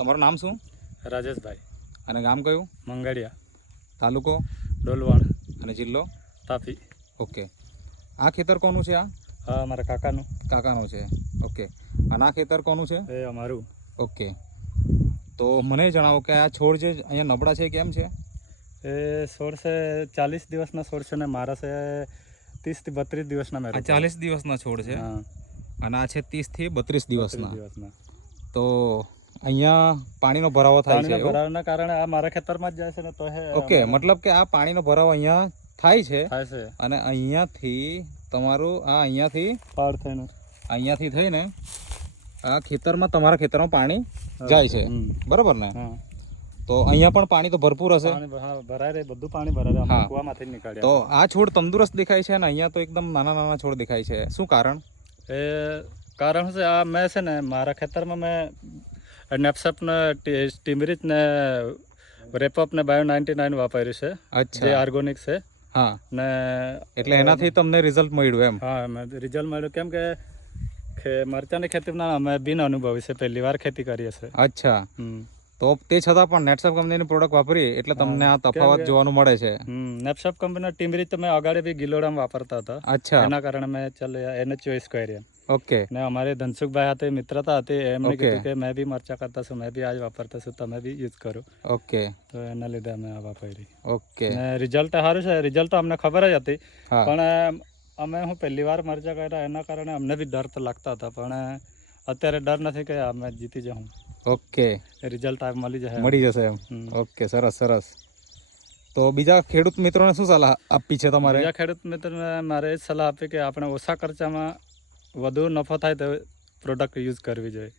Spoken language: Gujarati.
તમારું નામ શું? રાજેશભાઈ. અને ગામ કયું? મંગળિયા. તાલુકો? ડોલવાણ અને જિલ્લો? તાપી. ઓકે. આ ખેતર કોનું છે આ? હા અમારા કાકાનું. કાકાનું છે. ઓકે. અને આ ખેતર કોનું છે? એ અમારું. ઓકે. તો મને જણાવો કે આ છોડ જે અહીંયા નબળા છે કેમ છે? એ છોડ છે ચાલીસ દિવસના છોડ છે ને મારા છે ત્રીસથી બત્રીસ દિવસના મેં ચાલીસ દિવસના છોડ છે? અને આ છે ત્રીસથી બત્રીસ દિવસના. દિવસના. તો અહીંયા પાણીનો ભરાવો થાય છે ભરાવાના કારણે આ મારા ખેતરમાં જ જાય છે ને તો હે ઓકે મતલબ કે આ પાણીનો ભરાવો અહીંયા થાય છે? થાય છે. અને અહીંયાથી તમારું આ અહીંયાથી પાર થઈને. અહીંયાથી થઈને આ ખેતરમાં તમારા ખેતરમાં પાણી જાય છે. બરાબર ને? તો અહીંયા પણ પાણી તો ભરપૂર હશે? ભરાય રે બધું પાણી ભરાય રે કુવામાંથી જ નીકળ્યા. તો આ છોડ તંદુરસ્ત દેખાય છે અને અહીંયા તો એકદમ નાના નાના છોડ દેખાય છે. શું કારણ? એ કારણ છે આ મેં છે ને મારા ખેતરમાં મેં નેપસપ ને ને રેપઅપ ને બાયો નાઇન્ટી નાઇન વાપર્યું છે. જે ઓર્ગોનિક છે. હા. ને એટલે એનાથી તમને રિઝલ્ટ મળ્યું એમ? હા મેં રિઝલ્ટ મળ્યું. કેમ કે મરચાંની ખેતીમાં અમે બિન અનુભવી છે. પહેલી વાર ખેતી કરીએ છે અચ્છા. તો તે છતાં પણ નેટસપ કંપનીની પ્રોડક્ટ વાપરી એટલે તમને આ તફાવત જોવાનું મળે છે. હમ કંપનીના ટીમરીચ તો મેં અગાડી બી ગિલોડામાં વાપરતા હતા. અચ્છા. એના કારણે મેં ચાલ એને ચોઈસ કરી ઓકે. ને અમારે ધનસુખભાઈ હાથે મિત્રતા હતી એમણે કીધું કે મેં બી મરચા કરતા છું મેં બી આજ વાપરતા છું તમે બી યુઝ કરો. ઓકે. તો એના લીધે અમે આ વાપરી. ઓકે. ને રિઝલ્ટ સારું છે રિઝલ્ટ તો અમને ખબર જ હતી. પણ અમે હું પહેલી વાર મરચા કર્યા એના કારણે અમને બી ડર તો લાગતા હતા પણ અત્યારે ડર નથી કે અમે જીતી જાઉં ઓકે. રિઝલ્ટ આ મળી જશે. મળી જશે એમ. ઓકે સરસ સરસ. તો બીજા ખેડૂત મિત્રોને શું સલાહ આપી છે તમારે? બીજા ખેડૂત મિત્રોને મારે એ સલાહ આપી કે આપણે ઓછા ખર્ચામાં વધુ નફો થાય તો પ્રોડક્ટ યુઝ કરવી જોઈએ.